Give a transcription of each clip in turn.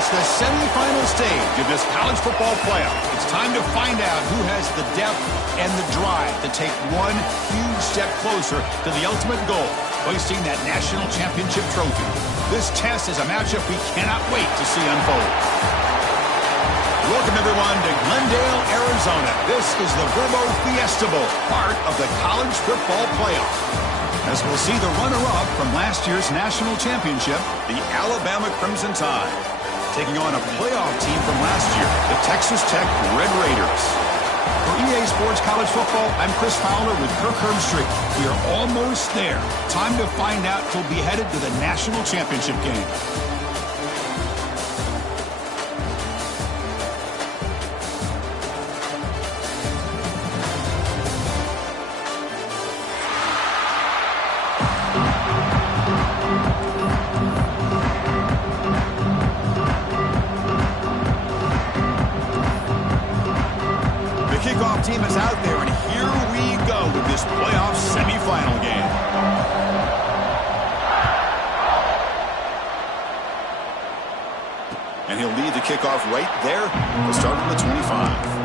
reached the semifinal stage of this college football playoff. It's time to find out who has the depth and the drive to take one huge step closer to the ultimate goal, hoisting that national championship trophy. This test is a matchup we cannot wait to see unfold. Welcome, everyone, to Glendale, Arizona. This is the Verbo Fiesta Bowl, part of the college football playoff. As we'll see the runner-up from last year's national championship, the Alabama Crimson Tide, taking on a playoff team from last year, the Texas Tech Red Raiders. For EA Sports College Football, I'm Chris Fowler with Kirk Herbstreit. We are almost there. Time to find out who'll be headed to the national championship game. Team is out there, and here we go with this playoff semifinal game. And he'll lead the kickoff right there. He'll start from the 25.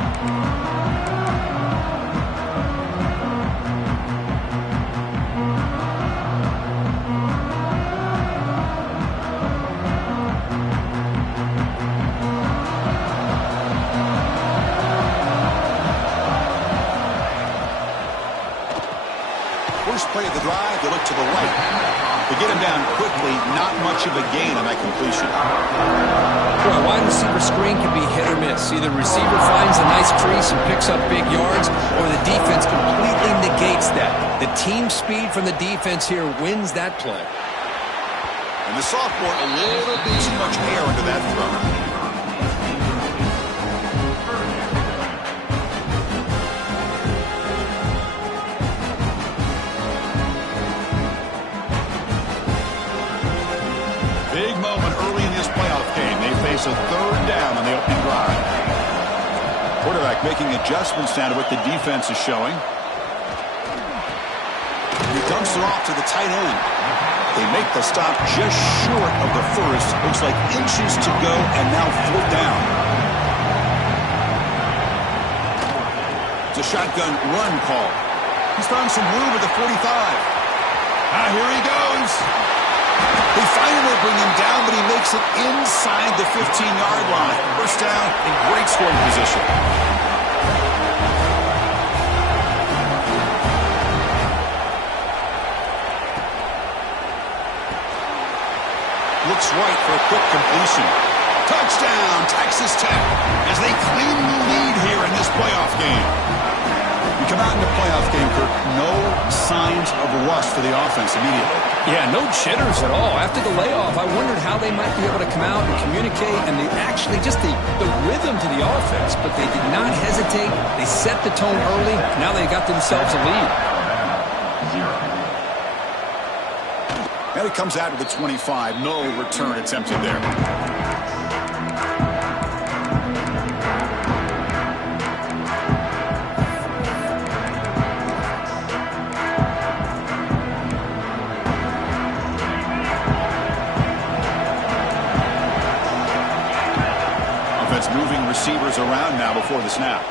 First play of the drive, they look to the right. They get him down quickly, not much of a gain on that completion. Well, a wide receiver screen can be hit or miss. Either the receiver finds a nice crease and picks up big yards, or the defense completely negates that. The team speed from the defense here wins that play. And the sophomore, a little bit too much air into that throw. Big moment early in this playoff game. They face a third down on the opening drive. Quarterback making adjustments now to what the defense is showing. He dumps it off to the tight end. They make the stop just short of the first. Looks like inches to go, and now fourth down. It's a shotgun run call. He's found some room at the 45. Here he goes. They finally bring him down, but he makes it inside the 15-yard line. First down in great scoring position. Looks right for a quick completion. Touchdown, Texas Tech, as they claim the lead here in this playoff game. We come out in the playoff game, Kirk, no signs of rust for the offense immediately. Yeah, no jitters at all. After the layoff, I wondered how they might be able to come out and communicate, and they actually just the rhythm to the offense, but they did not hesitate. They set the tone early. Now they got themselves a lead. And it comes out to the 25. No return attempted there. Moving receivers around now before the snap.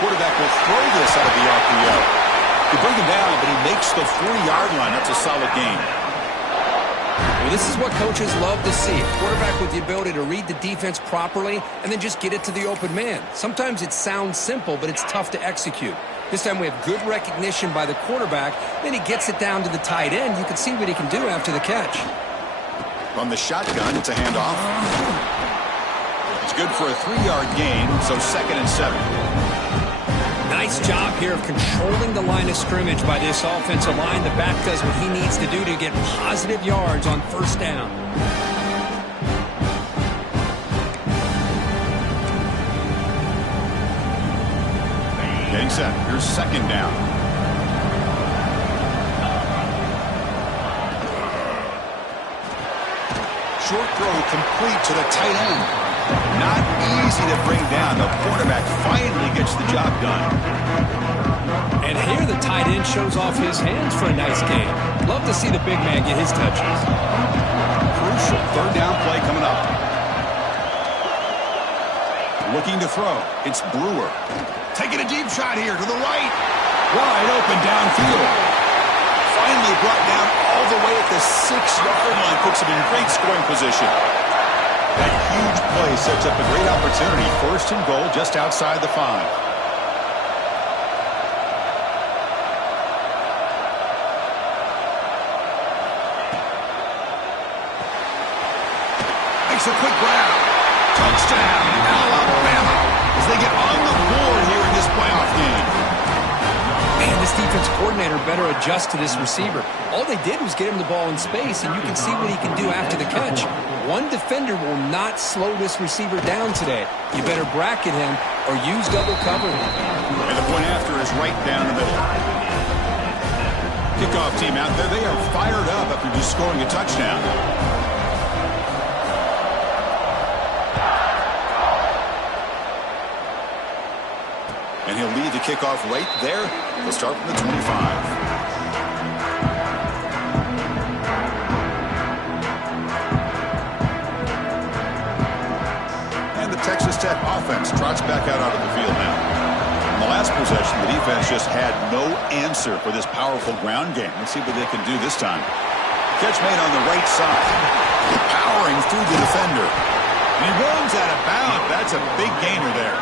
Quarterback will throw this out of the RPO. They bring him down, but he makes the 40-yard line. That's a solid gain. Well, this is what coaches love to see. A quarterback with the ability to read the defense properly and then just get it to the open man. Sometimes it sounds simple, but it's tough to execute. This time we have good recognition by the quarterback. Then he gets it down to the tight end. You can see what he can do after the catch. From the shotgun, it's a handoff. It's good for a 3-yard gain, so 2nd and 7. Nice job here of controlling the line of scrimmage by this offensive line. The back does what he needs to do to get positive yards on first down. Getting set. Here's 2nd down. Short throw complete to the tight end. Not easy to bring down. The quarterback finally gets the job done. And here the tight end shows off his hands for a nice game. Love to see the big man get his touches. crucial third down play coming up. Looking to throw. It's Brewer. Taking a deep shot here to the right. Wide open downfield. Finally brought down all the way at the 6-yard line. Puts him in great scoring position. That huge play sets up a great opportunity. First and goal just outside the 5. Makes a quick grab. Touchdown, Alabama, as they get on the board here in this playoff game. Man, this defense coordinator better adjust to this receiver. All they did was get him the ball in space, and you can see what he can do after the catch. One defender will not slow this receiver down today. You better bracket him or use double cover. And the point after is right down the middle. Kickoff team out there, they are fired up after just scoring a touchdown. And he'll lead the kickoff right there. They'll start from the 25. And the Texas Tech offense trots back out onto the field now. In the last possession, the defense just had no answer for this powerful ground game. Let's see what they can do this time. Catch made on the right side. Powering through the defender. And he runs out of bounds. That's a big gainer there.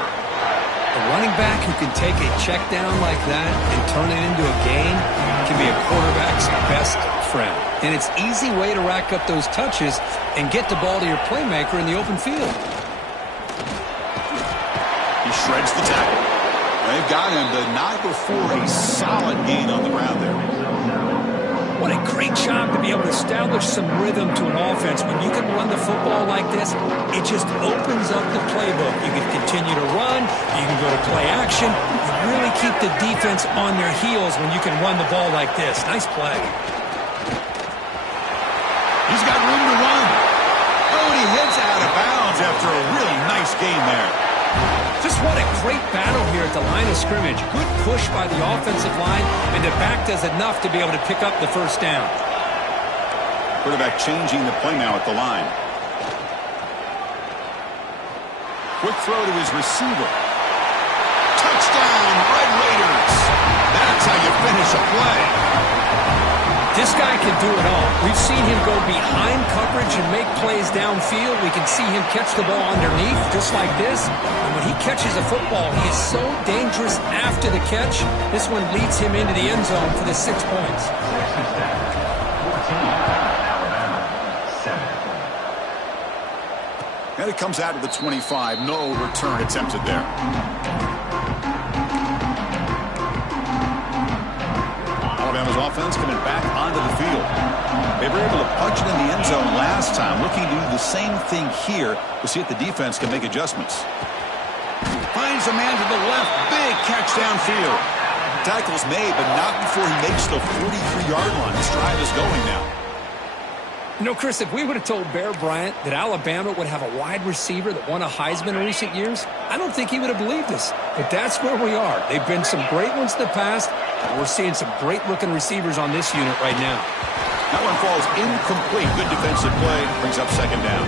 A running back who can take a check down like that and turn it into a gain can be a quarterback's best friend. And it's an easy way to rack up those touches and get the ball to your playmaker in the open field. He shreds the tackle. They've got him, but not before a solid gain on the ground there. What a great job to be able to establish some rhythm to an offense. When you can run the football like this, it just opens up the playbook. You can continue to run. You can go to play action. You really keep the defense on their heels when you can run the ball like this. Nice play. He's got room to run. Oh, and he heads out of bounds after a really nice gain there. Just what a great battle here at the line of scrimmage. Good push by the offensive line, and the back does enough to be able to pick up the first down. Quarterback changing the play now at the line. Quick throw to his receiver. Touchdown, Red Raiders. That's how you finish a play. This guy can do it all. We've seen him go behind coverage and make plays downfield. We can see him catch the ball underneath, just like this. And when he catches a football, he is so dangerous after the catch. This one leads him into the end zone for the 6 points. And it comes out to the 25. No return attempted there. Alabama's offense coming back onto the field. They were able to punch it in the end zone last time. Looking to do the same thing here to see if the defense can make adjustments. Finds a man to the left. Big catch downfield. Tackle's made, but not before he makes the 43-yard line. This drive is going now. You know, Chris, if we would have told Bear Bryant that Alabama would have a wide receiver that won a Heisman in recent years, I don't think he would have believed us. But that's where we are. They've been some great ones in the past, and we're seeing some great-looking receivers on this unit right now. That one falls incomplete. Good defensive play. Brings up second down.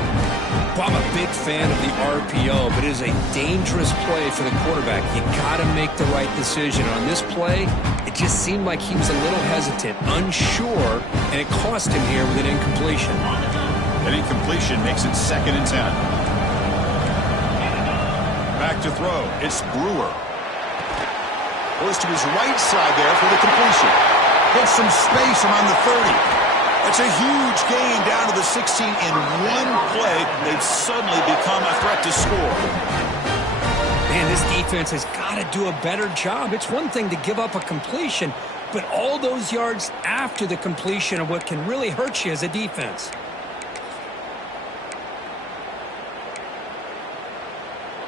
Well, I'm a big fan of the RPO, but it is a dangerous play for the quarterback. You got to make the right decision. On this play, it just seemed like he was a little hesitant, unsure, and it cost him here with an incompletion. An incompletion makes it 2nd and 10. Back to throw. It's Brewer. Goes to his right side there for the completion. Gets some space around the 30. It's a huge gain down to the 16 in one play. They've suddenly become a threat to score. Man, this defense has got to do a better job. It's one thing to give up a completion, but all those yards after the completion are what can really hurt you as a defense.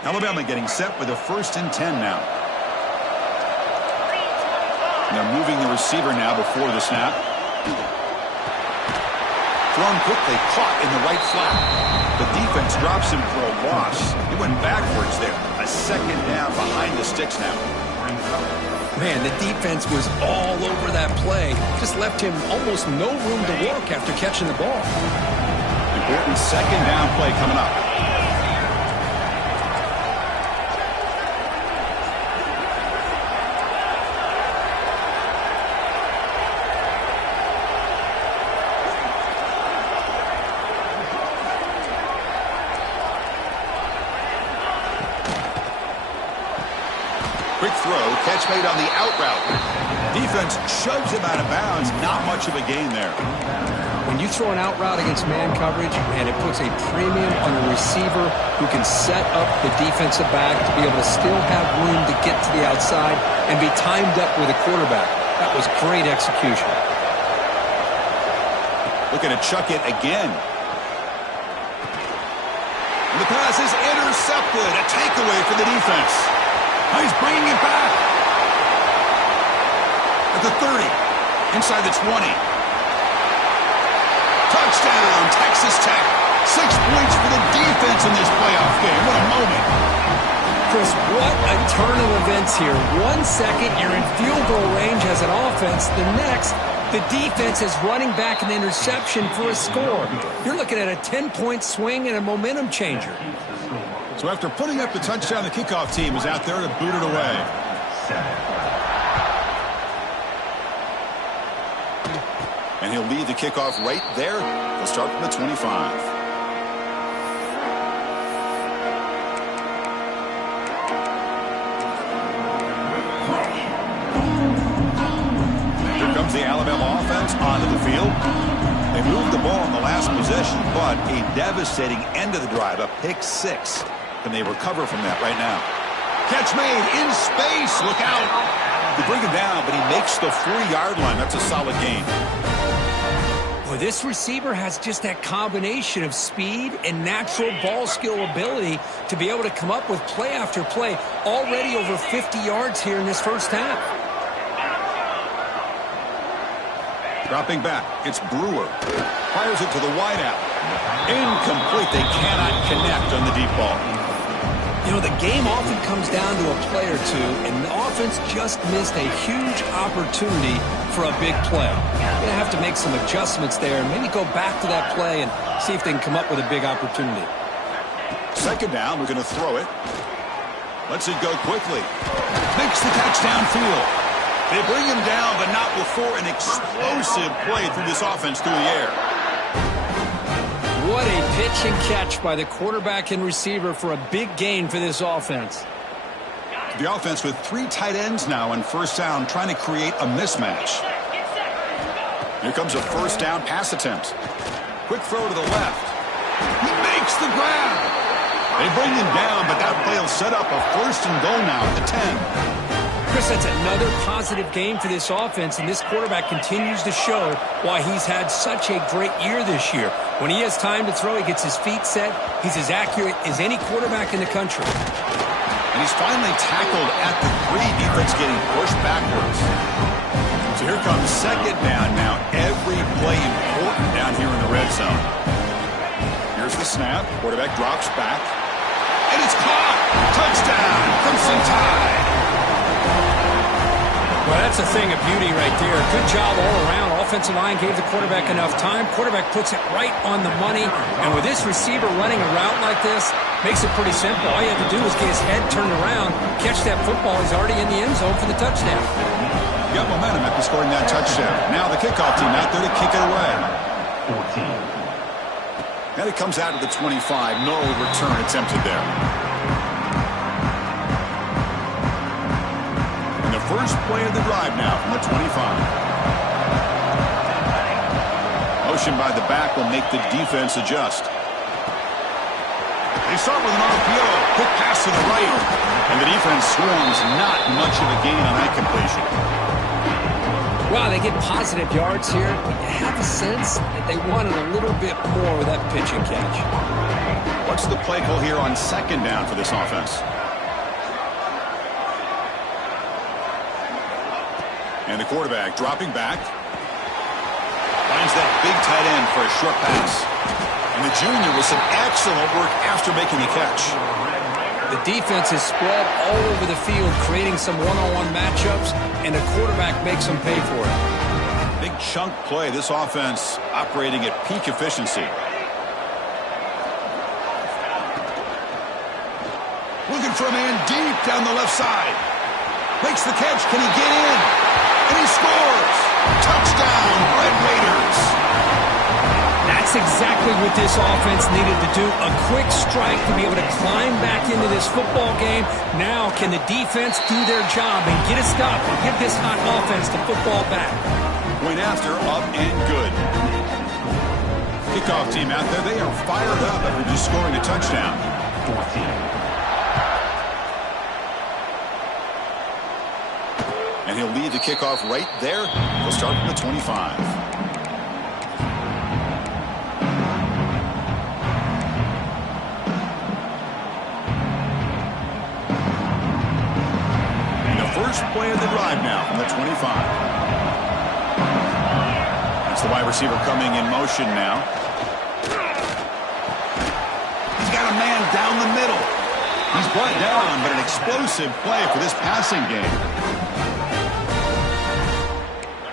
Alabama getting set with a 1st and 10 now. And they're moving the receiver now before the snap. Thrown quickly, caught in the right flat. The defense drops him for a loss. He went backwards there. A 2nd down behind the sticks now. Man, the defense was all over that play. Just left him almost no room to work after catching the ball. The Important second down play coming up. Quick throw, catch made on the out route. Defense shoves him out of bounds. Not much of a gain there. When you throw an out route against man coverage, and it puts a premium on a receiver who can set up the defensive back to be able to still have room to get to the outside and be timed up with a quarterback. That was great execution. Looking to chuck it again. And the pass is intercepted. A takeaway for the defense. He's bringing it back. At the 30. Inside the 20. Touchdown, Texas Tech. 6 points for the defense in this playoff game. What a moment. Chris, what a turn of events here. 1 second, you're in field goal range as an offense. The next, the defense is running back an interception for a score. You're looking at a 10-point swing and a momentum changer. So after putting up the touchdown, the kickoff team is out there to boot it away. And he'll lead the kickoff right there. He'll start from the 25. Here comes the Alabama offense onto the field. They moved the ball in the last possession, but a devastating end of the drive, a pick 6. Can they recover from that right now? Catch made in space. Look out. They bring him down, but he makes the 40-yard line. That's a solid gain. Well, this receiver has just that combination of speed and natural ball skill ability to be able to come up with play after play. Already over 50 yards here in this first half. Dropping back, it's Brewer. Fires it to the wideout. Incomplete. They cannot connect on the deep ball. You know, the game often comes down to a play or two, and the offense just missed a huge opportunity for a big play. They're going to have to make some adjustments there and maybe go back to that play and see if they can come up with a big opportunity. Second down, we're going to throw it. Lets it go quickly. Makes the catch downfield. They bring him down, but not before an explosive play through this offense through the air. What a pitch and catch by the quarterback and receiver for a big gain for this offense. The offense with 3 tight ends now on first down, trying to create a mismatch. Here comes a first down pass attempt. Quick throw to the left. He makes the grab. They bring him down, but that play will set up a first and goal now at the 10. Chris, that's another positive game for this offense, and this quarterback continues to show why he's had such a great year this year. When he has time to throw, he gets his feet set. He's as accurate as any quarterback in the country. And he's finally tackled at the 3. Defense getting pushed backwards. So here comes second down now. Every play important down here in the red zone. Here's the snap. Quarterback drops back. And it's caught. Touchdown. Crimson Tide. Well, that's a thing of beauty right there. Good job all around. Offensive line gave the quarterback enough time. Quarterback puts it right on the money. And with this receiver running a route like this, makes it pretty simple. All you have to do is get his head turned around, catch that football. He's already in the end zone for the touchdown. Got momentum after scoring that touchdown. Now the kickoff team out there to kick it away. 14. And it comes out of the 25. No return attempted there. First play of the drive now from the 25. Motion by the back will make the defense adjust. They start with an RPO. Quick pass to the right. And the defense swarms. Not much of a gain on that completion. Wow, they get positive yards here. But you have a sense that they wanted a little bit more with that pitch and catch. What's the play call here on second down for this offense? And the quarterback dropping back. Finds that big tight end for a short pass. And the junior with some excellent work after making the catch. The defense is spread all over the field, creating some one-on-one matchups, and the quarterback makes them pay for it. Big chunk play. This offense operating at peak efficiency. Looking for a man deep down the left side. Makes the catch. Can he get in? And he scores. Touchdown, Red Raiders. That's exactly what this offense needed to do. A quick strike to be able to climb back into this football game. Now can the defense do their job and get a stop and give this hot offense the football back? Point after, up and good. Kickoff team out there, they are fired up after just scoring a touchdown. 14. And he'll lead the kickoff right there. He'll start from the 25. First play of the drive now from the 25. That's the wide receiver coming in motion now. He's got a man down the middle. He's brought down, but an explosive play for this passing game.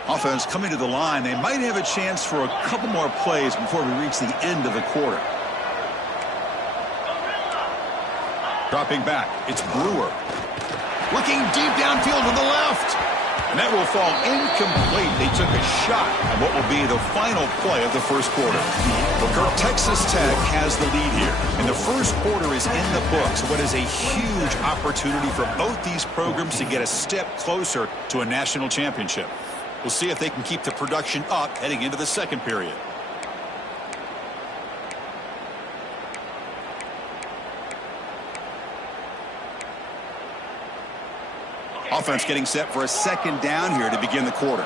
Offense coming to the line. They might have a chance for a couple more plays before we reach the end of the quarter. Dropping back, it's Brewer. Looking deep downfield to the left. And that will fall incomplete. They took a shot at what will be the final play of the first quarter. Well, Texas Tech has the lead here. And the first quarter is in the books. What is a huge opportunity for both these programs to get a step closer to a national championship. We'll see if they can keep the production up heading into the second period. Offense getting set for a second down here to begin the quarter.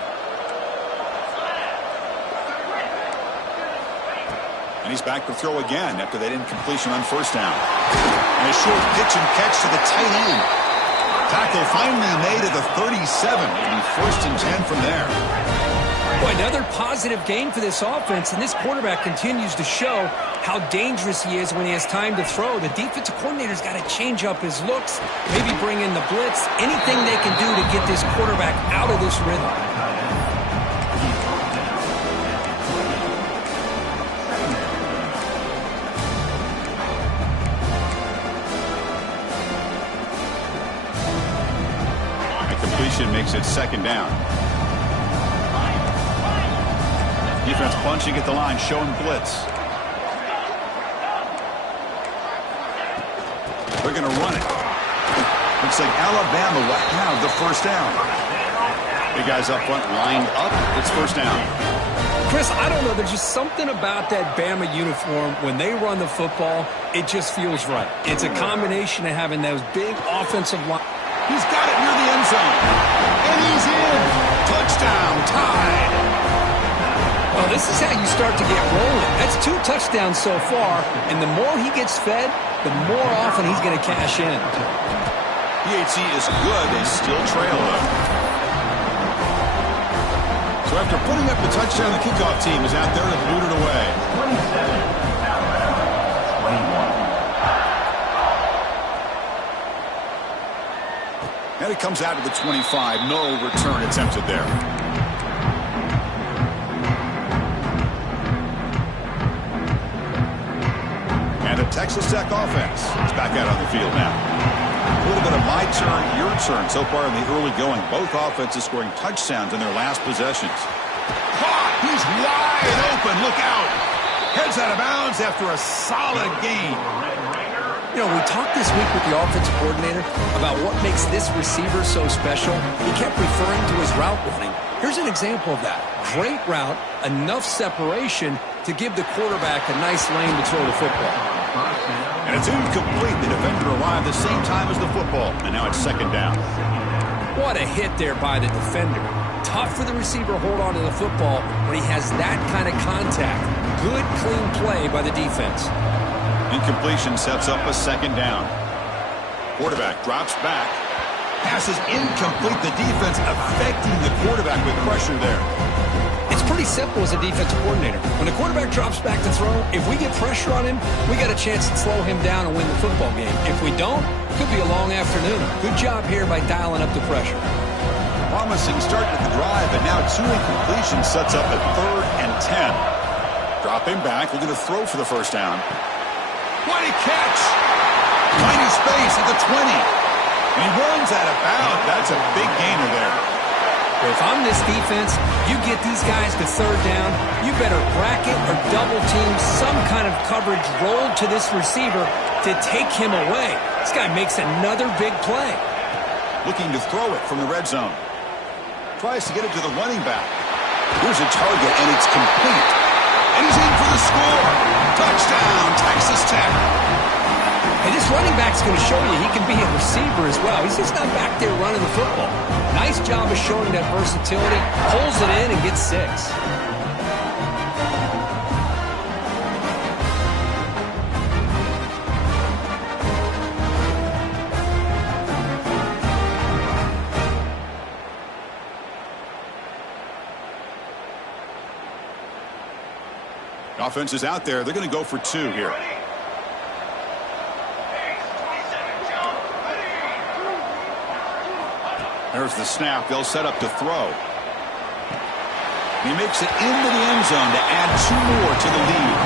And he's back to throw again after that incompletion on first down. And a short pitch and catch to the tight end. Tackle finally made at the 37. It'll be first and 10 from there. Boy, another positive game for this offense, and this quarterback continues to show how dangerous he is when he has time to throw. The defensive coordinator's got to change up his looks, maybe bring in the blitz, anything they can do to get this quarterback out of this rhythm. The completion makes it second down. Defense punching at the line, showing blitz. They're going to run it. Looks like Alabama will have the first down. Big guys up front lined up. It's first down. Chris, I don't know. There's just something about that Bama uniform. When they run the football, it just feels right. It's a combination of having those big offensive line. He's got it near the end zone. And he's in. Touchdown, tied. Well, this is how you start to get rolling. That's 2 touchdowns so far, and the more he gets fed, the more often he's going to cash in. PHC is good. They still trail them. So after putting up the touchdown, the kickoff team is out there to boot it away. 27, 21. And it comes out to the 25. No return attempted there. And the Texas Tech offense is back out on the field now. A little bit of my turn, your turn so far in the early going. Both offenses scoring touchdowns in their last possessions. Caught! He's wide open. Look out. Heads out of bounds after a solid gain. You know, we talked this week with the offensive coordinator about what makes this receiver so special. He kept referring to his route running. Here's an example of that. Great route, enough separation to give the quarterback a nice lane to throw the football. And it's incomplete. The defender arrived the same time as the football. And now it's second down. What a hit there by the defender. Tough for the receiver to hold on to the football when he has that kind of contact. Good, clean play by the defense. Incompletion sets up a second down. Quarterback drops back. Pass is incomplete. The defense affecting the quarterback with pressure there. It's pretty simple as a defensive coordinator. When the quarterback drops back to throw, if we get pressure on him, we got a chance to slow him down and win the football game. If we don't, it could be a long afternoon. Good job here by dialing up the pressure. Promising start to the drive, but now 2 incompletions sets up a 3rd and 10. Dropping back, looking to throw for the first down. What a catch! Finding space at the 20. And he runs out of bounds. That's a big gainer there. If I'm this defense, you get these guys to third down, you better bracket or double team some kind of coverage rolled to this receiver to take him away. This guy makes another big play. Looking to throw it from the red zone. Tries to get it to the running back. Here's a target, and it's complete. And he's in for the score. Touchdown, Texas Tech. And this running back's going to show you he can be a receiver as well. He's just not back there running the football. Nice job of showing that versatility. Pulls it in and gets 6. Offense is out there. They're going to go for 2 here. There's the snap. They'll set up to throw. He makes it into the end zone to add 2 more to the lead.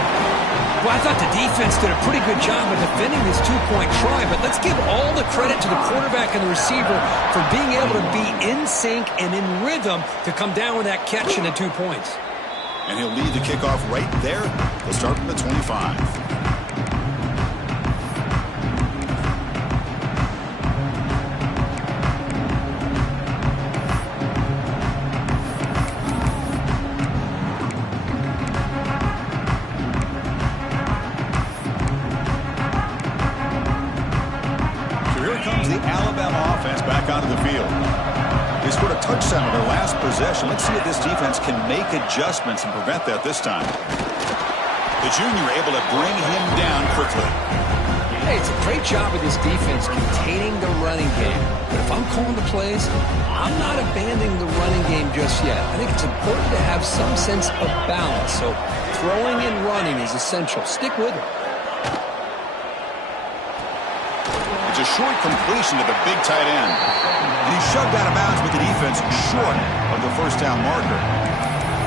Well, I thought the defense did a pretty good job of defending this 2-point try, but let's give all the credit to the quarterback and the receiver for being able to be in sync and in rhythm to come down with that catch and the 2 points. And he'll lead the kickoff right there. He'll start from the 25. Touchdown on their last possession. Let's see if this defense can make adjustments and prevent that this time. The junior able to bring him down quickly. Hey, it's a great job of this defense containing the running game. But if I'm calling the plays, I'm not abandoning the running game just yet. I think it's important to have some sense of balance. So throwing and running is essential. Stick with it. It's a short completion to the big tight end. And he's shoved out of bounds with the defense short of the first down marker.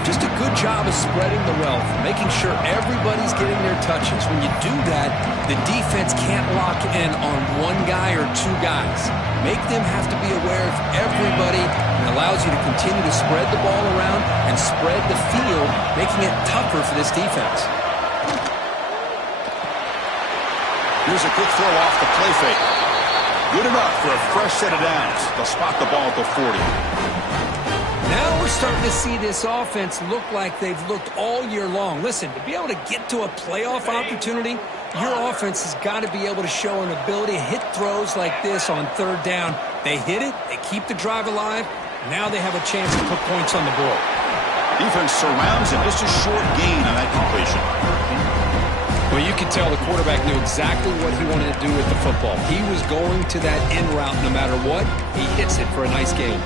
Just a good job of spreading the wealth, making sure everybody's getting their touches. When you do that, the defense can't lock in on one guy or 2 guys. Make them have to be aware of everybody, and allows you to continue to spread the ball around and spread the field, making it tougher for this defense. Here's a quick throw off the play fake. Good enough for a fresh set of downs. They'll spot the ball at the 40. Now we're starting to see this offense look like they've looked all year long. Listen, to be able to get to a playoff opportunity, your offense has got to be able to show an ability to hit throws like this on third down. They hit it, they keep the drive alive. Now they have a chance to put points on the board. Defense surrounds him. Just a short gain on that completion. Well, you could tell the quarterback knew exactly what he wanted to do with the football. He was going to that in route no matter what. He hits it for a nice gain.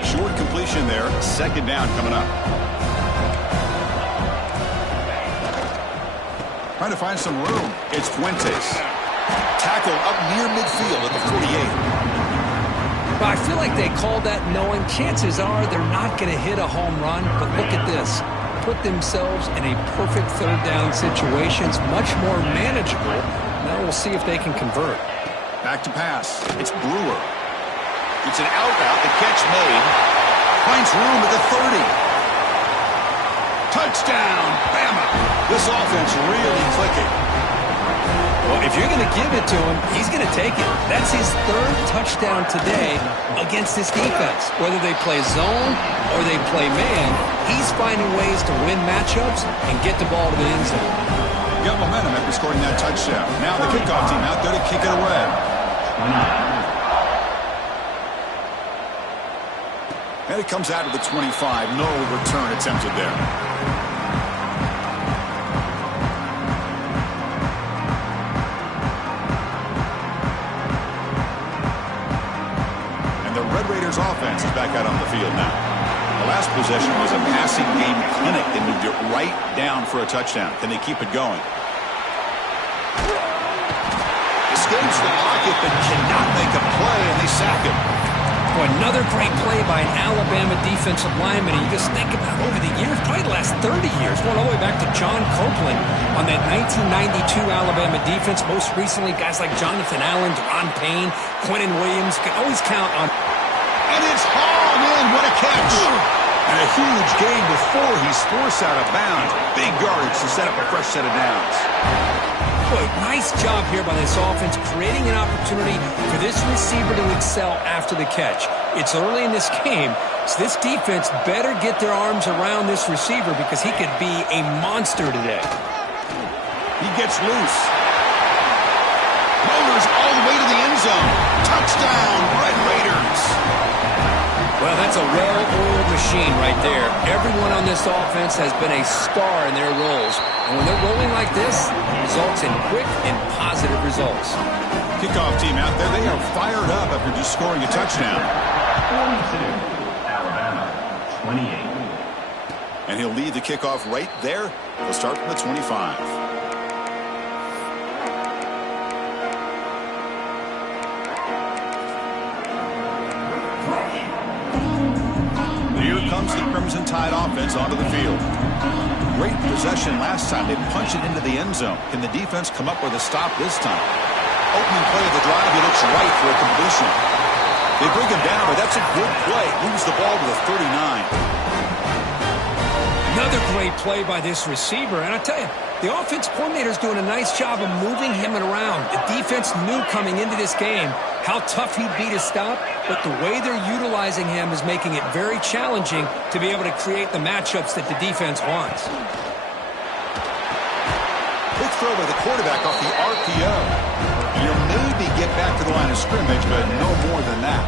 Short completion there. Second down coming up. Trying to find some room. It's Fuentes. Tackle up near midfield at the 48. Well, I feel like they called that knowing chances are they're not going to hit a home run. But look at this. Put themselves in a perfect third down situation. It's much more manageable. Now we'll see if they can convert. Back to pass. It's Brewer. It's an out route. The catch made. Finds room at the 30. Touchdown, BAMA. This offense really clicking. Well, if you're going to give it to him, he's going to take it. That's his 3rd touchdown today against this defense. Whether they play zone or they play man, he's finding ways to win matchups and get the ball to the end zone. Got momentum after scoring that touchdown. Now the kickoff team out there to kick it away. And it comes out to the 25. No return attempted there. Raiders offense is back out on the field now. The last possession was a passing game clinic. They moved it right down for a touchdown. Can they keep it going? Escapes the pocket but cannot make a play, and they sack him. Boy, another great play by an Alabama defensive lineman. And you just think about over the years, probably the last 30 years, going all the way back to John Copeland on that 1992 Alabama defense. Most recently, guys like Jonathan Allen, Deron Payne, Quentin Williams. You can always count on. And it's hauled in. What a catch. And a huge gain before he's forced out of bounds. Big yardage to set up a fresh set of downs. Boy, nice job here by this offense, creating an opportunity for this receiver to excel after the catch. It's early in this game, so this defense better get their arms around this receiver because he could be a monster today. He gets loose. Rollers all the way to the end zone. Touchdown, Red Raiders. Well, that's a well-oiled machine right there. Everyone on this offense has been a star in their roles. And when they're rolling like this, it results in quick and positive results. Kickoff team out there, they are fired up after just scoring a touchdown. 42, Alabama, 28. And he'll lead the kickoff right there. He'll start from the 25. Here comes the Crimson Tide offense onto the field. Great possession last time. They punch it into the end zone. Can the defense come up with a stop this time? Opening play of the drive, he looks right for a completion. They bring him down, but that's a good play. Moves the ball to the 39. Another great play by this receiver. And I tell you, the offense coordinator is doing a nice job of moving him around. The defense knew coming into this game how tough he'd be to stop, but the way they're utilizing him is making it very challenging to be able to create the matchups that the defense wants. Quick throw by the quarterback off the RPO. You'll maybe get back to the line of scrimmage, but no more than that.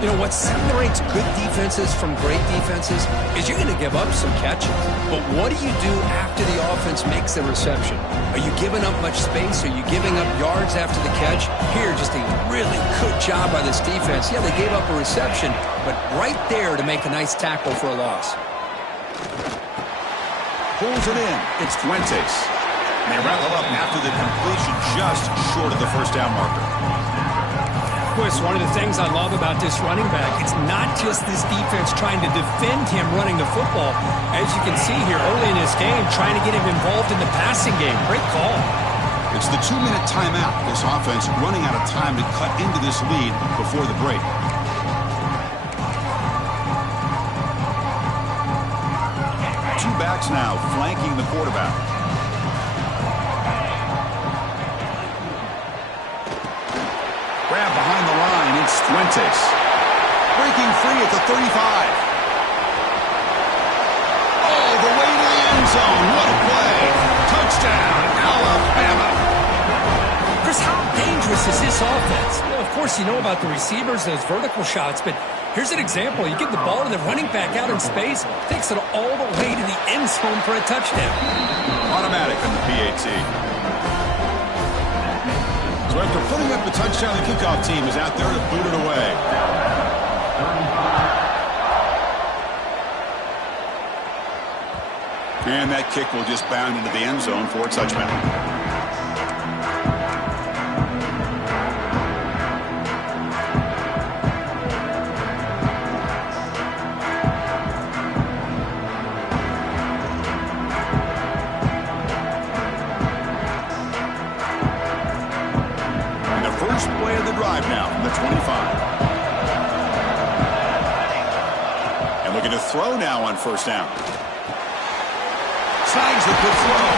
You know, what separates good defenses from great defenses is you're going to give up some catches. But what do you do after the offense makes the reception? Are you giving up much space? Are you giving up yards after the catch? Here, just a really good job by this defense. Yeah, they gave up a reception, but right there to make a nice tackle for a loss. Pulls it in. It's Fuentes. And they rattle up after the completion just short of the first down marker. Of course, one of the things I love about this running back, it's not just this defense trying to defend him running the football. As you can see here early in this game, trying to get him involved in the passing game. Great call. It's the 2-minute timeout. This offense running out of time to cut into this lead before the break. Two backs now flanking the quarterback. Grab behind the line. It's Fuentes. Breaking free at the 35. All the way to the end zone. What a play. Touchdown, Alabama. Chris, how dangerous is this offense? Well, of course, you know about the receivers, those vertical shots, but here's an example. You get the ball to the running back out in space, takes it all the way to the end zone for a touchdown. Automatic on the PAT. So after putting up the touchdown, the kickoff team is out there to boot it away. And that kick will just bound into the end zone for a touchdown. Play of the drive now from the 25. And looking to throw now on first down. Snags the good throw.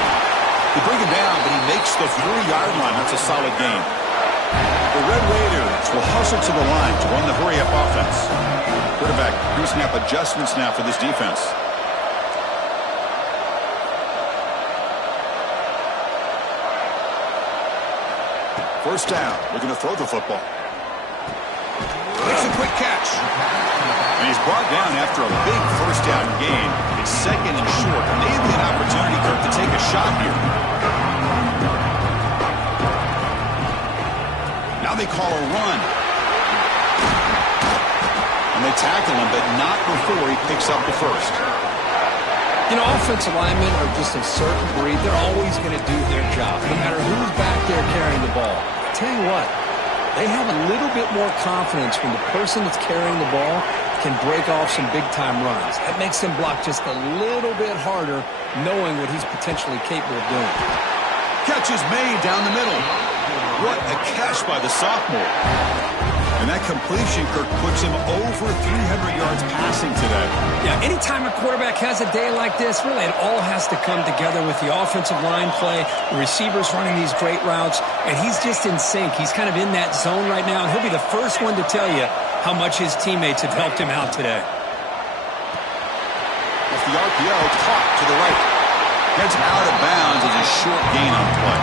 They bring him down, but he makes the 3-yard line. That's a solid gain. The Red Raiders will hustle to the line to run the hurry-up offense. Quarterback pre-snap adjustments now for this defense. First down, looking to throw the football. Makes a quick catch. And he's brought down after a big first down gain. It's second and short. Maybe an opportunity, Kirk, to take a shot here. Now they call a run. And they tackle him, but not before he picks up the first. You know, offensive linemen are just a certain breed. They're always going to do their job, no matter who's back there carrying the ball. I tell you what, They have a little bit more confidence when the person that's carrying the ball can break off some big-time runs. That makes him block just a little bit harder, knowing what he's potentially capable of doing. Catch is made down the middle. What a catch by the sophomore. And that completion, Kirk, puts him over 300 yards passing today. Yeah, anytime a quarterback has a day like this, really it all has to come together with the offensive line play, the receivers running these great routes, and he's just in sync. He's kind of in that zone right now, and he'll be the first one to tell you how much his teammates have helped him out today. Off the RPO, caught to the right. Heads out of bounds as a short gain on play.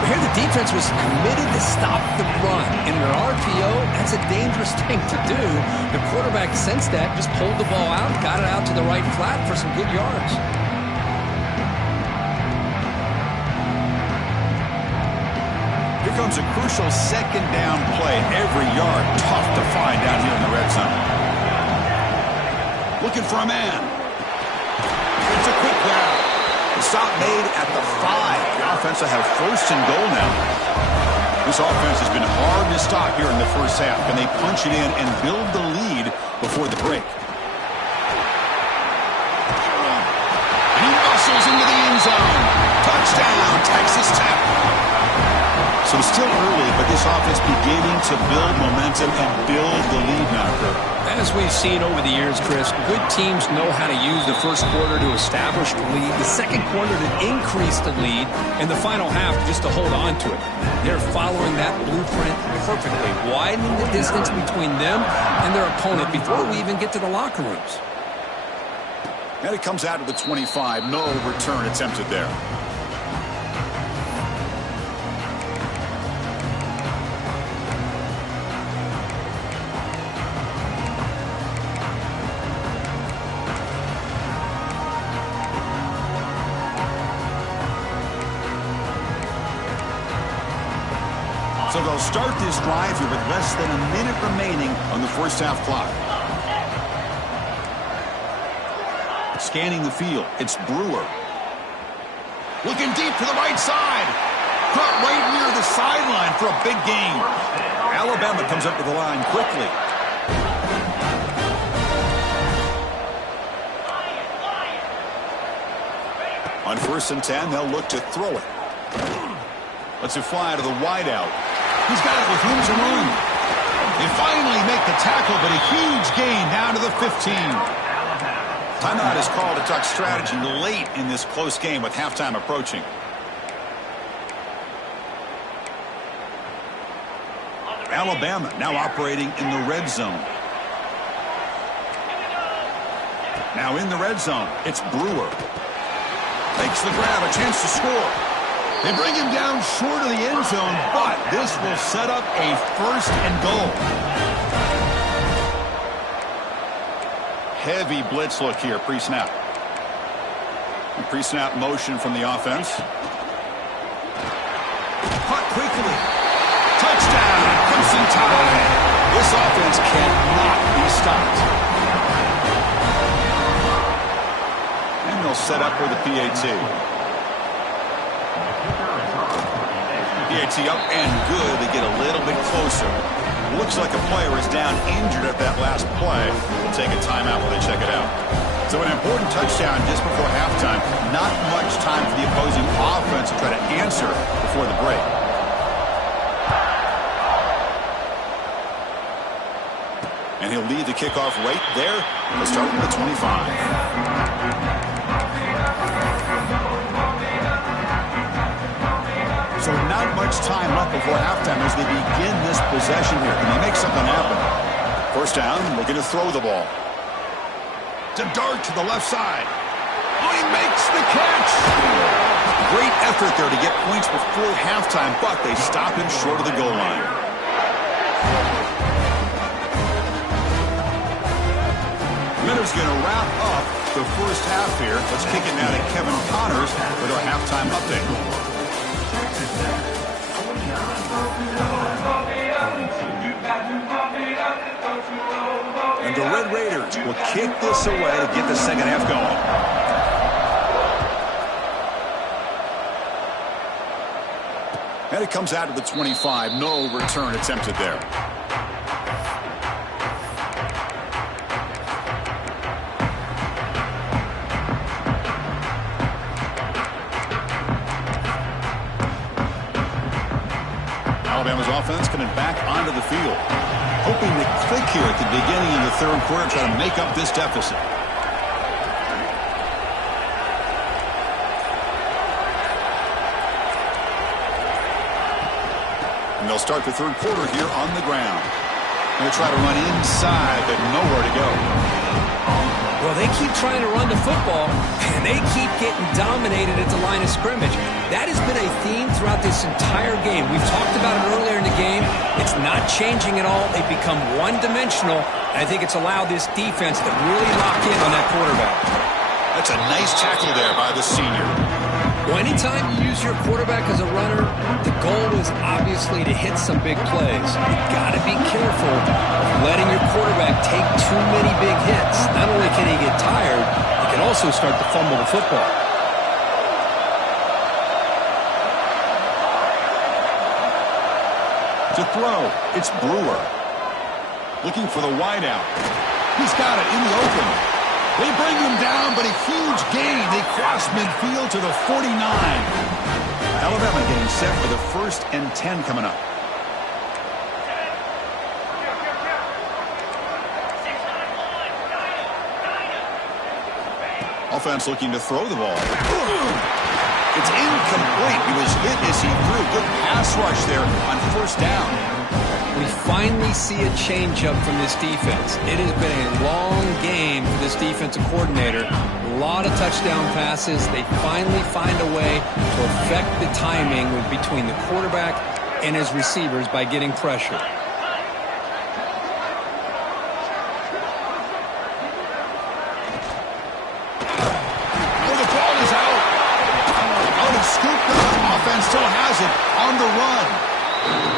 Here the defense was committed to stop the run. In an RPO, that's a dangerous thing to do. The quarterback sensed that, just pulled the ball out, got it out to the right flat for some good yards. Here comes a crucial second down play. Every yard tough to find down here in the red zone. Looking for a man. It's a quick grab. The stop made at the 5. The offense will have first and goal now. This offense has been hard to stop here in the first half. Can they punch it in and build the lead before the break? And he muscles into the end zone. Touchdown, Texas Tech. So it's still early, but this offense beginning to build momentum and build the lead now, Kirk. As we've seen over the years, Chris, good teams know how to use the first quarter to establish the lead, the second quarter to increase the lead, and the final half just to hold on to it. They're following that blueprint perfectly, widening the distance between them and their opponent before we even get to the locker rooms. And it comes out of the 25. No return attempted there. So they'll start this drive here with less than a minute remaining on the first half clock. Scanning the field, it's Brewer. Looking deep to the right side. Caught right near the sideline for a big gain. Alabama comes up to the line quickly. On 1st and 10, they'll look to throw it. Lets it fly to the wideout. He's got it with room to run. They finally make the tackle, but a huge gain down to the 15. Timeout is called to talk strategy late in this close game with halftime approaching. Alabama now operating in the red zone. Now in the red zone, it's Brewer. Makes the grab, a chance to score. They bring him down short of the end zone, but this will set up a first and goal. Heavy blitz look here, pre-snap. Pre-snap motion from the offense. Caught quickly. Touchdown, Crimson Tide. This offense cannot be stopped. And they'll set up for the PAT. PAT up and good. They get a little bit closer. Looks like a player is down injured at that last play. We'll take a timeout while they check it out. So an important touchdown just before halftime. Not much time for the opposing offense to try to answer before the break. And he'll lead the kickoff right there. Let's start with the 25. So not much time left before halftime as they begin this possession here. Can they make something happen? First down, looking to throw the ball. To dart to the left side. Oh, he makes the catch. Great effort there to get points before halftime, but they stop him short of the goal line. Miller's going to wrap up the first half here. Let's kick it now to Kevin Connors with our halftime update. And the Red Raiders will kick this away to get the second half going. And it comes out to the 25. No return attempted there. Alabama's offense coming back onto the field, hoping to click here at the beginning of the third quarter, try to make up this deficit. And they'll start the third quarter here on the ground. They're going to try to run inside, but nowhere to go. Well, they keep trying to run the football, and they keep getting dominated at the line of scrimmage. That has been a theme throughout this entire game. We've talked about it earlier in the game. It's not changing at all. They've become one-dimensional, and I think it's allowed this defense to really lock in on that quarterback. That's a nice tackle there by the senior. Well, anytime you use your quarterback as a runner, the goal is obviously to hit some big plays. You've got to be careful of letting your quarterback take too many big hits. Not only can he get tired, he can also start to fumble the football. To throw, it's Brewer. Looking for the wideout. He's got it in the open. They bring him down, but a huge gain. They cross midfield to the 49. Alabama getting set for the 1st and 10 coming up. Offense looking to throw the ball. It's incomplete. He was hit as he threw. Good pass rush there on 1st down. We finally see a change-up from this defense. It has been a long game for this defensive coordinator. A lot of touchdown passes. They finally find a way to affect the timing between the quarterback and his receivers by getting pressure. Oh, the ball is out. Oh, he scooped it up. Offense still has it on the run.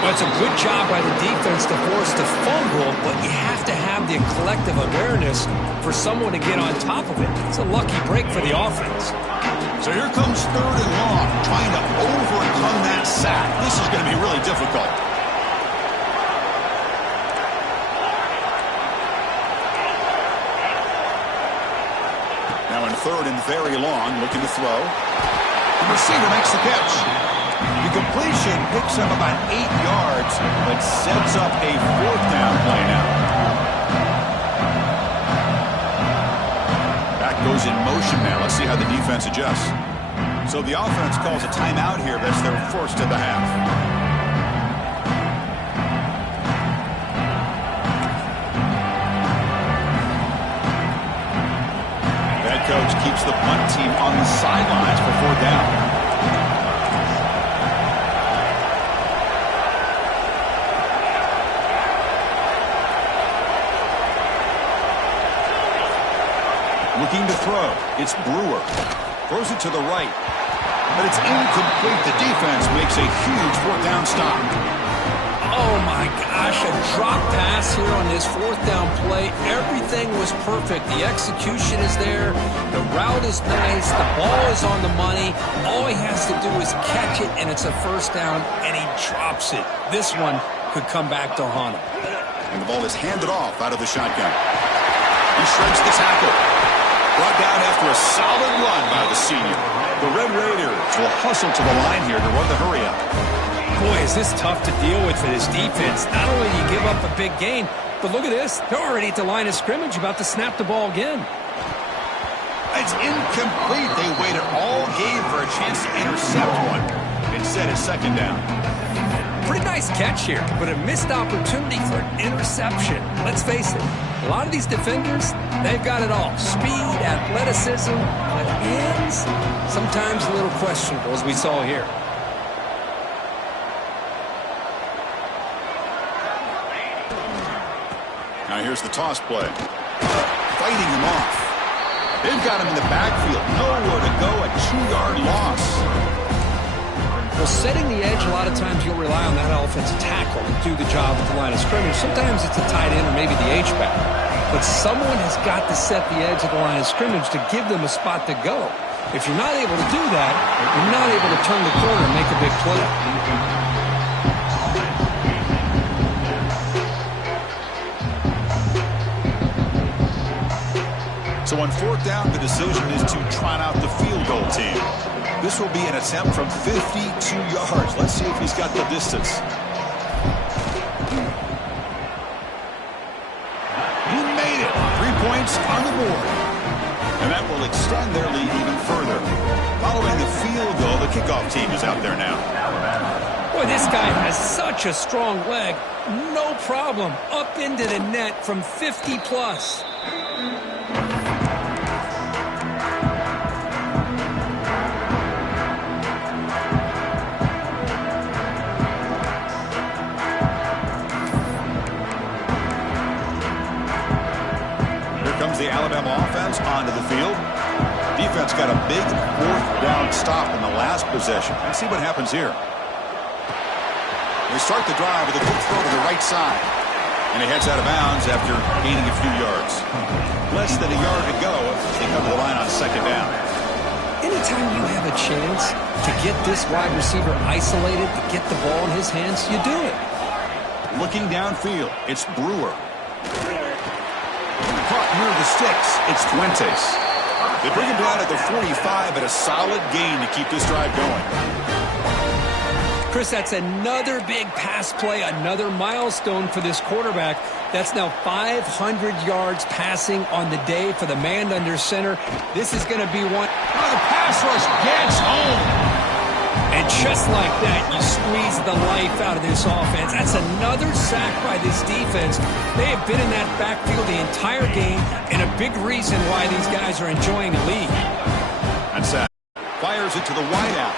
Well, it's a good job by the defense to force the fumble, but you have to have the collective awareness for someone to get on top of it. It's a lucky break for the offense. So here comes 3rd and long, trying to overcome that sack. This is going to be really difficult. Now in 3rd and very long, looking to throw. The receiver makes the catch. The completion picks up about 8 yards, but sets up a 4th down play now. Back goes in motion now. Let's see how the defense adjusts. So the offense calls a timeout here. That's their 1st of the half. Head coach keeps the punt team on the sidelines for 4th down. Looking to throw. It's Brewer. Throws it to the right. But it's incomplete. The defense makes a huge 4th down stop. Oh, my gosh. A drop pass here on this 4th down play. Everything was perfect. The execution is there. The route is nice. The ball is on the money. All he has to do is catch it, and it's a 1st down, and he drops it. This one could come back to haunt him. And the ball is handed off out of the shotgun. He shreds the tackle. Brought down after a solid run by the senior. The Red Raiders will hustle to the line here to run the hurry-up. Boy, is this tough to deal with for this defense. Not only do you give up a big gain, but look at this. They're already at the line of scrimmage about to snap the ball again. It's incomplete. They waited all game for a chance to intercept one. Instead, it's 2nd down. Pretty nice catch here, but a missed opportunity for an interception. Let's face it, a lot of these defenders, they've got it all. Speed, athleticism, but hands, sometimes a little questionable, as we saw here. Now here's the toss play. Fighting him off. They've got him in the backfield. Nowhere to go, a 2-yard loss. Well, setting the edge, a lot of times you'll rely on that offensive tackle to do the job at the line of scrimmage. Sometimes it's a tight end or maybe the H-back. But someone has got to set the edge of the line of scrimmage to give them a spot to go. If you're not able to do that, you're not able to turn the corner and make a big play. So on fourth down, the decision is to trot out the field goal team. This will be an attempt from 52 yards. Let's see if he's got the distance. He made it. 3 points on the board. And that will extend their lead even further. Following the field goal, the kickoff team is out there now. Boy, this guy has such a strong leg. No problem. Up into the net from 50 plus. The Alabama offense onto the field. Defense got a big fourth down stop in the last possession. Let's see what happens here. They start the drive with a quick throw to the right side. And he heads out of bounds after gaining a few yards. Less than a yard to go as they come to the line on second down. Anytime you have a chance to get this wide receiver isolated, to get the ball in his hands, you do it. Looking downfield, it's Brewer. Caught near the sticks. It's Fuentes. They bring him down at the 45, but a solid gain to keep this drive going. Chris, that's another big pass play, another milestone for this quarterback. That's now 500 yards passing on the day for the man under center. This is going to be one. Oh, the pass rush gets home. And just like that, you squeeze the life out of this offense. That's another sack by this defense. They have been in that backfield the entire game, and a big reason why these guys are enjoying a lead. And sack. Fires it to the wideout.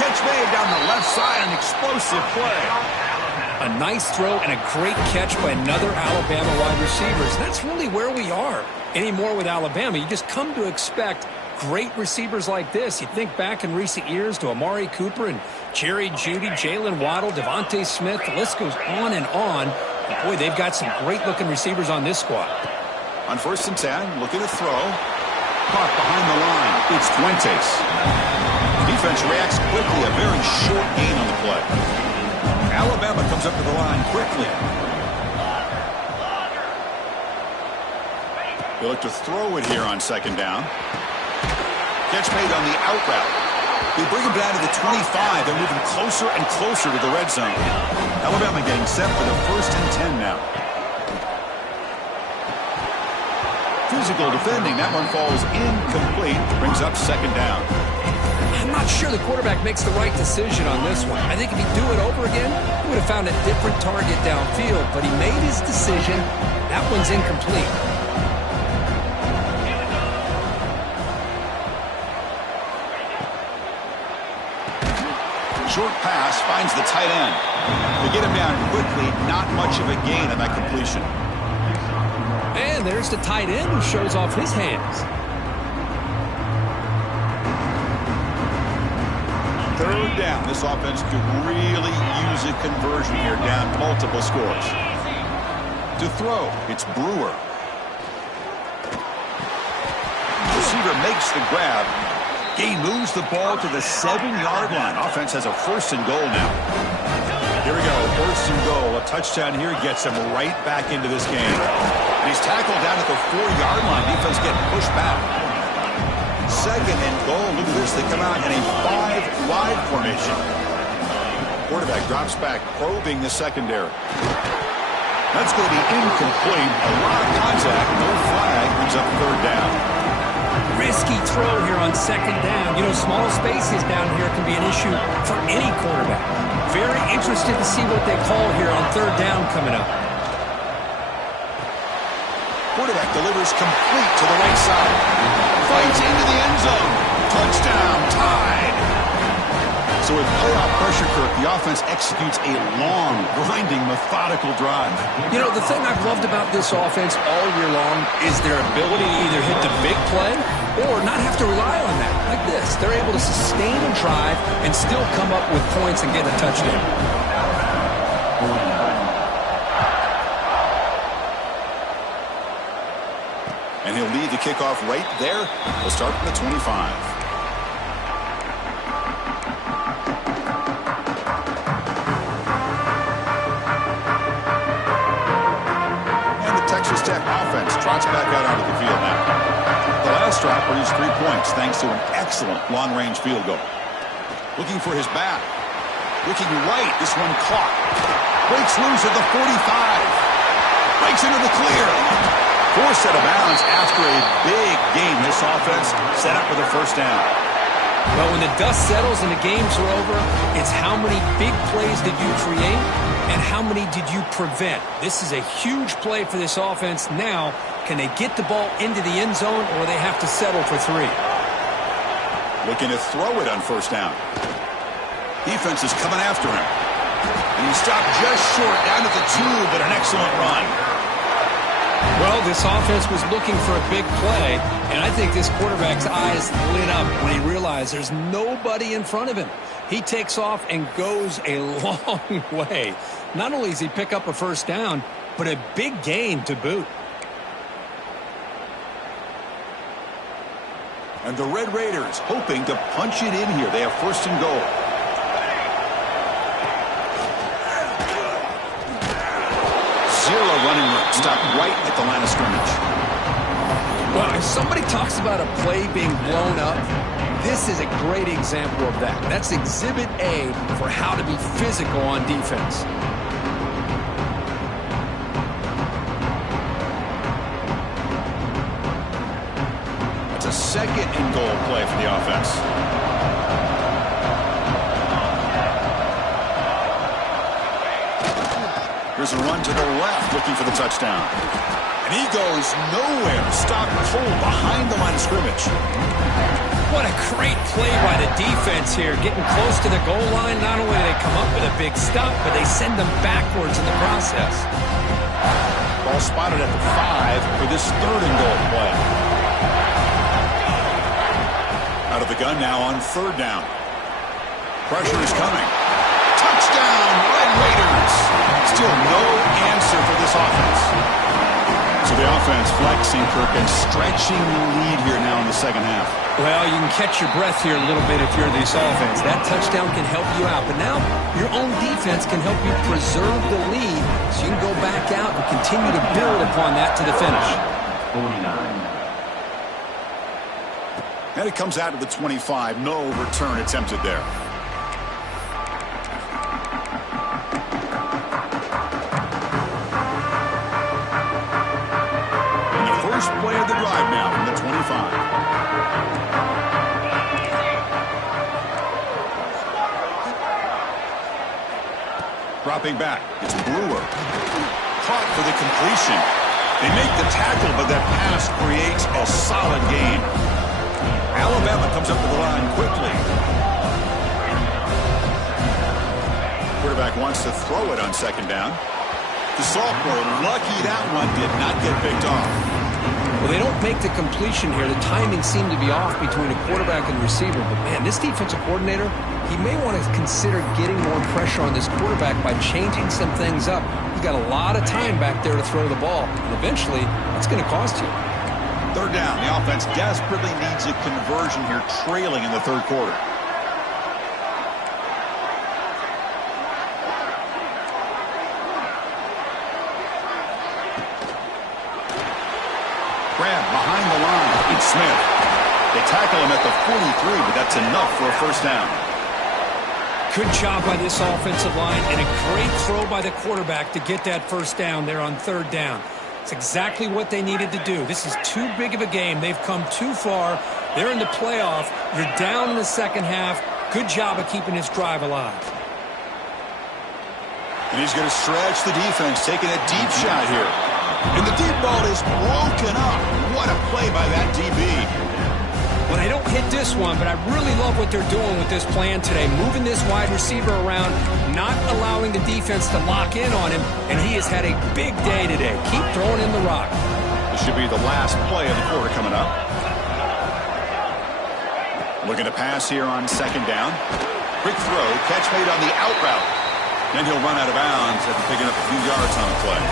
Catch made down the left side, an explosive play. A nice throw and a great catch by another Alabama wide receiver. That's really where we are. Anymore with Alabama, you just come to expect great receivers like this. You think back in recent years to Amari Cooper and Jerry Jeudy, Jalen Waddle, Devontae Smith. The list goes on and on. And boy, they've got some great-looking receivers on this squad. On 1st and 10, looking to throw. Caught behind the line. It's Fuentes. Defense reacts quickly. A very short gain on the play. Alabama comes up to the line quickly. They look to throw it here on second down. Catch made on the out route. They bring him down to the 25. They're moving closer and closer to the red zone. Alabama getting set for the 1st and 10 now. Physical defending. That one falls incomplete. Brings up second down. I'm not sure the quarterback makes the right decision on this one. I think if he'd do it over again, he would have found a different target downfield. But he made his decision. That one's incomplete. Short pass finds the tight end. They get him down quickly. Not much of a gain on that completion. And there's the tight end who shows off his hands. 3rd down. This offense could really use a conversion here, down multiple scores. To throw, it's Brewer. Receiver makes the grab. He moves the ball to the 7-yard line. Offense has a 1st and goal now. Here we go, 1st and goal. A touchdown here gets him right back into this game. And he's tackled down at the 4-yard line. Defense getting pushed back. 2nd and goal. Look at this. They come out in a 5-wide formation. Quarterback drops back, probing the secondary. That's going to be incomplete. A lot of contact. No flag. Brings up 3rd down. Risky throw here on 2nd down. You know, small spaces down here can be an issue for any quarterback. Very interested to see what they call here on 3rd down coming up. Quarterback delivers complete to the right side. Fights into the end zone. Touchdown, tied. So with playoff pressure, Kirk, the offense executes a long, grinding, methodical drive. You know, the thing I've loved about this offense all year long is their ability to either hit the big play or not have to rely on that. Like this, they're able to sustain a drive and still come up with points and get a touchdown. And he'll lead the kickoff right there. We'll start from the 25. offense trots back out onto the field now. The last drive produced 3 points thanks to an excellent long-range field goal. Looking for his back. Looking right. This one caught. Breaks loose at the 45. Breaks into the clear. Forced out of bounds after a big game. This offense set up with a first down. Well, when the dust settles and the games are over, it's how many big plays did you create and how many did you prevent. This is a huge play for this offense. Now, can they get the ball into the end zone or they have to settle for 3? Looking to throw it on first down. Defense is coming after him. And he stopped just short down at the 2, but an excellent run. Well, this offense was looking for a big play, and I think this quarterback's eyes lit up when he realized there's nobody in front of him. He takes off and goes a long way. Not only does he pick up a first down, but a big gain to boot. And the Red Raiders hoping to punch it in here. They have first and goal. Zero running room. Stopped right at the line of scrimmage. Well, if somebody talks about a play being blown up, this is a great example of that. That's Exhibit A for how to be physical on defense. It's a second and goal play for the offense. Here's a run to the left, looking for the touchdown. And he goes nowhere. Stopped cold behind the line of scrimmage. What a great play by the defense here. Getting close to the goal line, not only do they come up with a big stop, but they send them backwards in the process. Ball spotted at the 5 for this third and goal play. Out of the gun now on third down. Pressure is coming. Touchdown, Red Raiders. Still no answer for this offense. So the offense flexing, Kirk, and stretching the lead here now in the second half. Well, you can catch your breath here a little bit if you're this offense. That touchdown can help you out. But now your own defense can help you preserve the lead so you can go back out and continue to build upon that to the finish. 49. And it comes out of the 25. No return attempted there. Play of the drive now from the 25. Dropping back. It's Brewer. Caught for the completion. They make the tackle, but that pass creates a solid gain. Alabama comes up to the line quickly. Quarterback wants to throw it on second down. The sophomore, lucky that one did not get picked off. Well, they don't make the completion here. The timing seemed to be off between a quarterback and receiver. But, man, this defensive coordinator, he may want to consider getting more pressure on this quarterback by changing some things up. He's got a lot of time back there to throw the ball. And eventually, that's going to cost you. Third down. The offense desperately needs a conversion here, trailing in the third quarter. Grab behind the line. It's Smith. They tackle him at the 43, but that's enough for a first down. Good job by this offensive line and a great throw by the quarterback to get that first down there on third down. It's exactly what they needed to do. This is too big of a game. They've come too far. They're in the playoff. You're down in the second half. Good job of keeping this drive alive. And he's going to stretch the defense, taking a deep shot here. And the deep ball is broken up. What a play by that DB. Well, they don't hit this one, but I really love what they're doing with this plan today. Moving this wide receiver around, not allowing the defense to lock in on him, and he has had a big day today. Keep throwing in the rock. This should be the last play of the quarter coming up. Looking to pass here on second down. Quick throw, catch made on the out route. Then he'll run out of bounds after picking up a few yards on the play.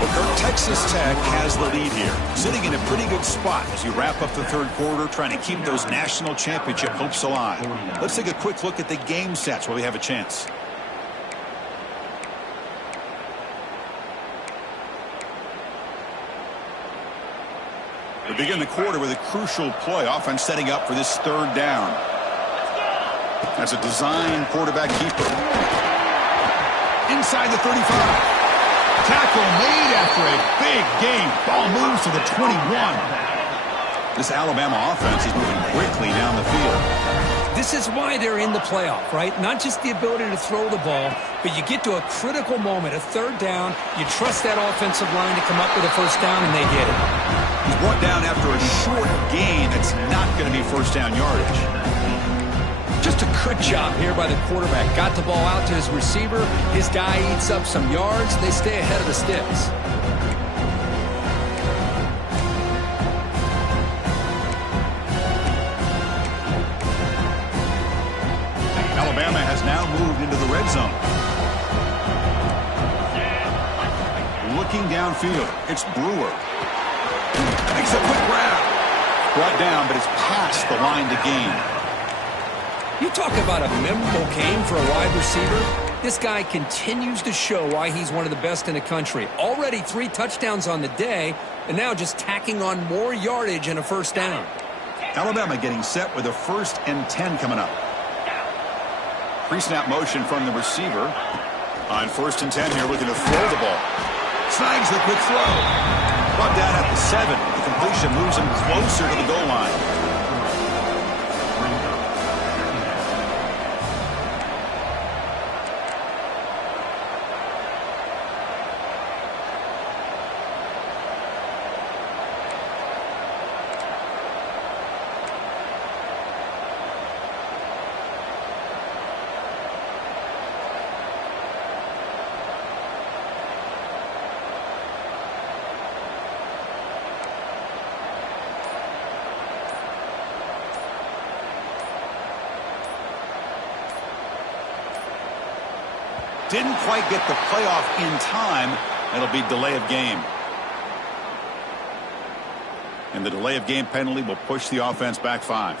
Well, Kirk, Texas Tech has the lead here, sitting in a pretty good spot as you wrap up the third quarter, trying to keep those national championship hopes alive. Let's take a quick look at the game stats while we have a chance. We begin the quarter with a crucial play. Offense setting up for this third down. That's a design quarterback keeper. Inside the 35. Tackle made after a big gain. Ball moves to the 21. This Alabama offense is moving quickly down the field. This is why they're in the playoff, right? Not just the ability to throw the ball, but you get to a critical moment, a third down. You trust that offensive line to come up with a first down, and they get it. He's brought down after a short gain. That's not going to be first down yardage. Just a good job here by the quarterback. Got the ball out to his receiver. His guy eats up some yards. They stay ahead of the sticks. Alabama has now moved into the red zone. Looking downfield, it's Brewer. Makes a quick grab. Brought down, but it's past the line to gain. You talk about a memorable game for a wide receiver. This guy continues to show why he's one of the best in the country. Already 3 touchdowns on the day, and now just tacking on more yardage and a first down. Alabama getting set with a 1st and 10 coming up. Pre-snap motion from the receiver. On 1st and 10 here, looking to throw the ball. Snags the quick throw. Brought down at the 7. The completion moves him closer to the goal line. Didn't quite get the playoff in time. It'll be delay of game. And the delay of game penalty will push the offense back 5.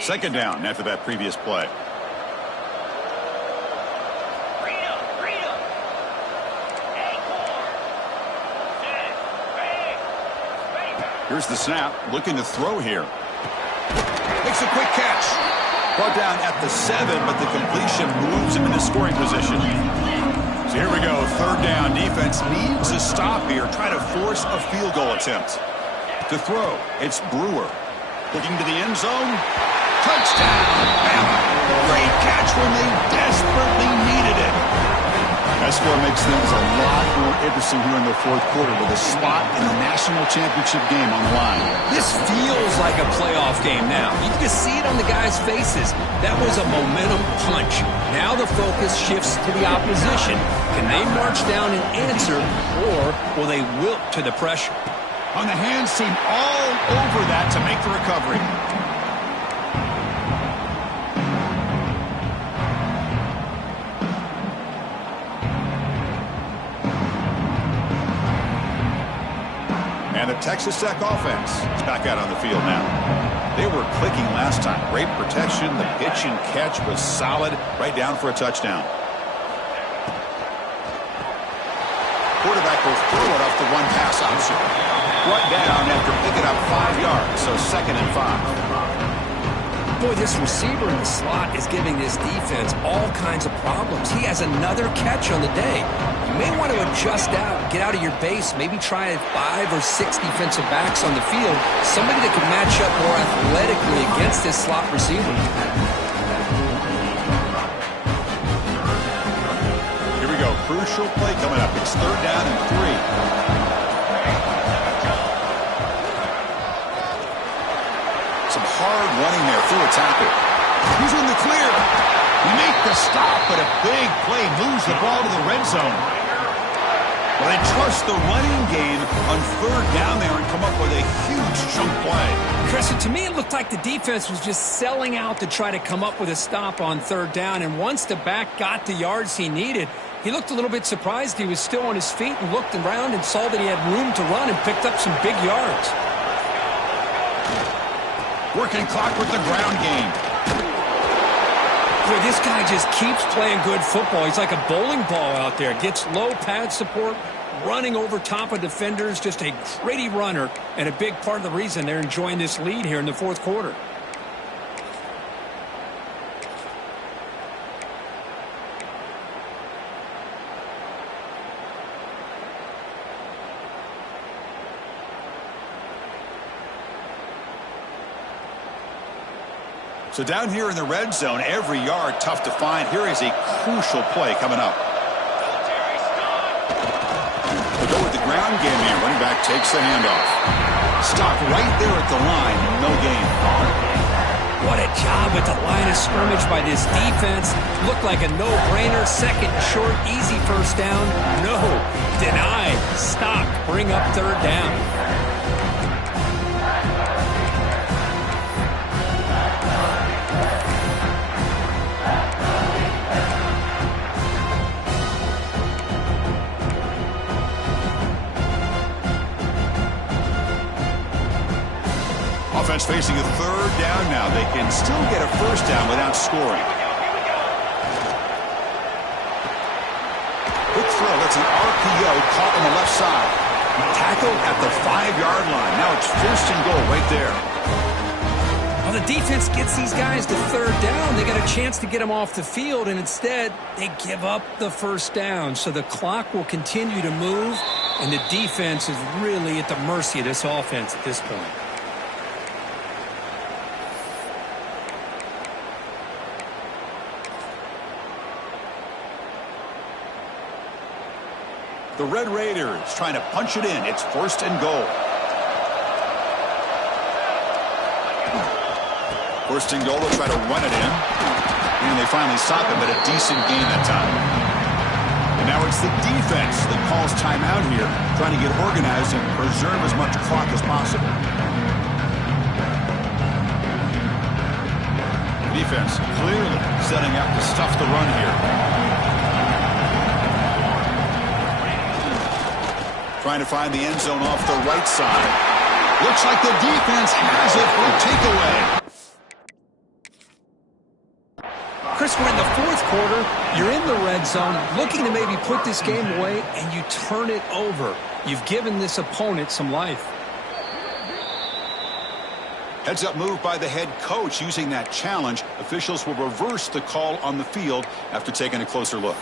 Second down after that previous play. Here's the snap, looking to throw here. Makes a quick catch. Brought down at the 7, but the completion moves him into scoring position. So here we go, third down. Defense needs a stop here. Try to force a field goal attempt. To throw, it's Brewer. Looking to the end zone. Touchdown, BAMA. Great catch when they desperately needed it. That score makes things a lot more interesting here in the 4th quarter with a spot in the national championship game on the line. This feels like a playoff game now. You can see it on the guys' faces. That was a momentum punch. Now the focus shifts to the opposition. Can they march down and answer, or will they wilt to the pressure? On the hands team all over that to make the recovery. And the Texas Tech offense is back out on the field now. They were clicking last time. Great protection. The pitch and catch was solid. Right down for a touchdown. Quarterback will throw it off the one pass option. Brought down after picking up 5 yards. So 2nd and 5. Boy, this receiver in the slot is giving this defense all kinds of problems. He has another catch on the day. You may want to adjust out, get out of your base, maybe try 5 or 6 defensive backs on the field, somebody that can match up more athletically against this slot receiver. Here we go, crucial play coming up. It's 3rd down and 3. Some hard running there through a tackle. He's in the clear. He make the stop, but a big play moves the ball to the red zone. Well, they trust the running game on 3rd down there and come up with a huge chunk play. Chris, to me, it looked like the defense was just selling out to try to come up with a stop on 3rd down. And once the back got the yards he needed, he looked a little bit surprised. He was still on his feet and looked around and saw that he had room to run and picked up some big yards. Working clock with the ground game. Boy, this guy just keeps playing good football. He's like a bowling ball out there. Gets low pad support, running over top of defenders. Just a gritty runner, and a big part of the reason they're enjoying this lead here in the fourth quarter. So down here in the red zone, every yard tough to find. Here is a crucial play coming up. They go with the ground game here. Running back takes the handoff. Stop right there at the line. No gain. What a job at the line of scrimmage by this defense. Looked like a no-brainer. Second short, easy first down. No. Denied. Stopped. Bring up third down. Offense facing a third down now. They can still get a first down without scoring. Quick throw. That's an RPO caught on the left side. Tackle at the 5-yard line. Now it's first and goal right there. Well, the defense gets these guys to third down. They got a chance to get them off the field, and instead they give up the first down. So the clock will continue to move, and the defense is really at the mercy of this offense at this point. The Red Raiders trying to punch it in. It's first and goal. First and goal, they'll try to run it in. And they finally stop him at a decent gain that time. And now it's the defense that calls timeout here, trying to get organized and preserve as much clock as possible. The defense clearly setting up to stuff the run here. Trying to find the end zone off the right side. Looks like the defense has it for a takeaway. Chris, we're in the fourth quarter. You're in the red zone, looking to maybe put this game away, and you turn it over. You've given this opponent some life. Heads up move by the head coach using that challenge. Officials will reverse the call on the field after taking a closer look.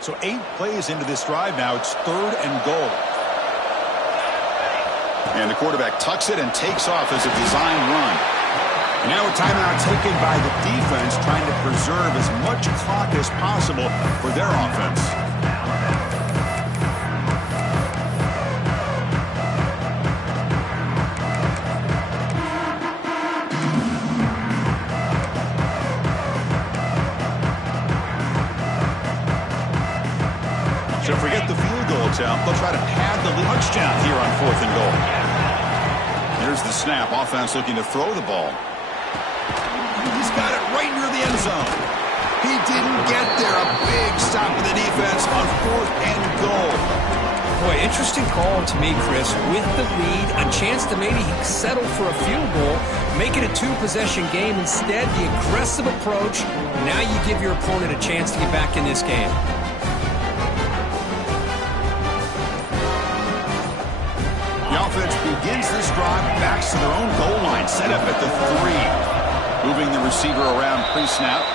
So 8 plays into this drive now. It's third and goal. And the quarterback tucks it and takes off as a design run. And now a timeout taken by the defense, trying to preserve as much clock as possible for their offense. So forget the field goal attempt. They'll try to pad the touchdown here on fourth and goal. Here's the snap. Offense looking to throw the ball. He's got it right near the end zone. He didn't get there. A big stop of the defense on fourth and goal. Boy, interesting call to me, Chris. With the lead, a chance to maybe settle for a field goal, make it a 2-possession game. Instead, the aggressive approach. Now you give your opponent a chance to get back in this game. The offense begins this drive, backs to their own goal line, set up at the 3. Moving the receiver around pre-snap.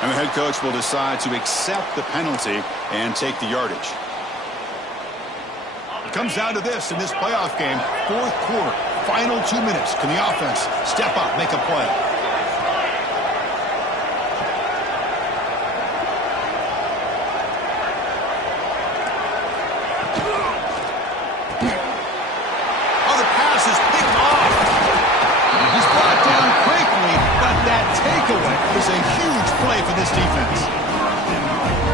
And the head coach will decide to accept the penalty and take the yardage. It comes down to this in this playoff game. Fourth quarter, final 2 minutes. Can the offense step up, make a play? Is a huge play for this defense.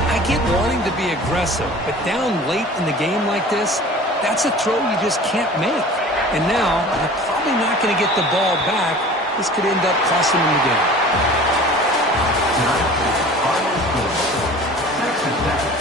I get wanting to be aggressive, but down late in the game like this, that's a throw you just can't make. And now, they're probably not going to get the ball back. This could end up costing them the game. Final score, 6-7.